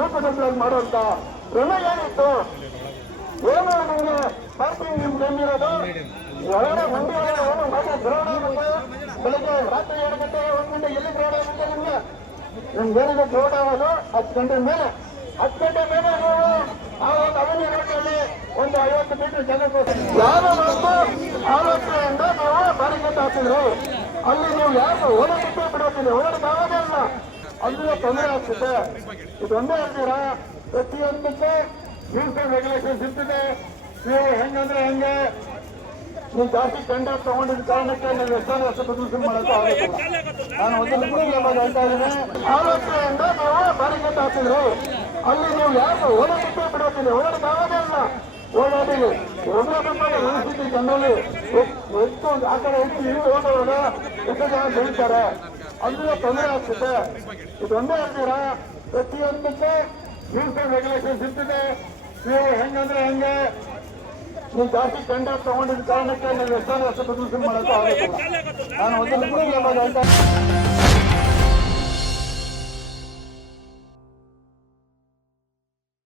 ಲೋಕಸಭೆಯಲ್ಲಿ ಮಾಡುವಂತ ಋಣ ಏನಿತ್ತು ಏನು ನಿಮ್ಗೆ ಪಾರ್ಕಿಂಗ್ ನಿಮ್ಗೆ ಏನಿರೋದು ಒಳಗಡೆ ಮಂಡಿ ಒಳಗಡೆ ಏನು ಮಾತ್ರ ಗ್ರೌಂಡ್ ಆಗುತ್ತೆ ಬೆಳಿಗ್ಗೆ ರಾತ್ರಿ 7 ಗಂಟೆ 1 ಗಂಟೆ ಎಲ್ಲಿ ಗ್ರೌಂಡ್ ಆಗುತ್ತೆ ನಿಮ್ಗೆ ಏನಿದೆ ಗ್ರೌಂಡ್ ಆಗೋದು 10 ಗಂಟೆ ಮೇಲೆ 10 ಗಂಟೆ ಮೇಲೆ ನೀವು ಆ ಒಂದು ಅವೆನ್ಯೂ ರೋಡ್ನಲ್ಲಿ ಒಂದು 50 ಮೀಟರ್ ಜಾಗಕ್ಕೆ ಯಾವ ಆಲೋಚನೆಯಿಂದ ನೀವು ಬಾರಿಗೇಟ್ ಹಾಕಿದ್ರು ಅಲ್ಲಿ ನೀವು ಯಾರು ಓಡಾಡಕ್ಕೆ ಬಿಡೋದಿಲ್ಲ ಓಡಾಡಕ್ಕೆ ಆಗೋದೇ ಇಲ್ಲ ಅಲ್ಲಿಗೆ ತೊಂದರೆ ಆಗ್ತಿದೆ ಇದೊಂದೇ ಹೇಳ್ತೀರಾ ಪ್ರತಿಯೊಂದಕ್ಕೆ ರೂಲ್ಸ್ ಅಂಡ್ ರೆಗ್ಯುಲೇಷನ್ಸ್ ಇರ್ತದೆ ನೀವು ಹೆಂಗಂದ್ರೆ ಹೆಂಗೆ ನೀವು ಜಾಸ್ತಿ ಟೆಂಡರ್ ತಗೊಂಡಿದ್ದ ಕಾರಣಕ್ಕೆ ನೀವು ಎಷ್ಟೊಂದು ವರ್ಷ ಬದಲಿಸಿ ಮಾಡೋಕೆ ಆಗುತ್ತಿಲ್ಲ ನಾನು ಒಂದೊಂದು ಮುಖ್ಯವಾಗಿ ಹೇಳ್ತಾ ಇದ್ದೀನಿ ಆಲೋಚನೆಯಿಂದ ನೀವು ಬಾರಿಗೇಟ್ ಹಾಕಿದ್ರು ಅಲ್ಲಿ ನೀವು ಯಾರು ಓಡಾಡಕ್ಕೆ ಬಿಡೋದಿಲ್ಲ ಓಡಾಡಕ್ಕೆ ಆಗೋದೇ ಇಲ್ಲ ಓಡಾಡಿಲಿ ಪರಿಸ್ಥಿತಿ ಜನರಲ್ಲಿ ಎಷ್ಟು ಆ ಕಡೆ ಹೆಚ್ಚು ಇವು ಓಡೋದು ಎಷ್ಟು ಜನ ಬೆಳೀತಾರೆ ಅಲ್ಲಿಗೆ ತೊಂದರೆ ಆಗ್ತಿದೆ ಇದೊಂದೇ ಹೇಳ್ತೀರಾ ಪ್ರತಿಯೊಂದಕ್ಕೆ ರೂಲ್ಸ್ ಅಂಡ್ ರೆಗ್ಯುಲೇಷನ್ಸ್ ಇರ್ತದೆ ನೀವು ಹೆಂಗಂದ್ರೆ ಹೆಂಗೆ ನೀವು ಜಾಸ್ತಿ ಟೆಂಡರ್ ತಗೊಂಡಿದ್ದ ಕಾರಣಕ್ಕೆ ನೀವು ಎಷ್ಟೊಂದು ವರ್ಷ ಬದಲಿಸಿ ಮಾಡೋಕೆ ಆಗುತ್ತಿಲ್ಲ ನಾನು ಒಂದೊಂದು ಮುಖ್ಯವಾಗಿ ಹೇಳ್ತಾ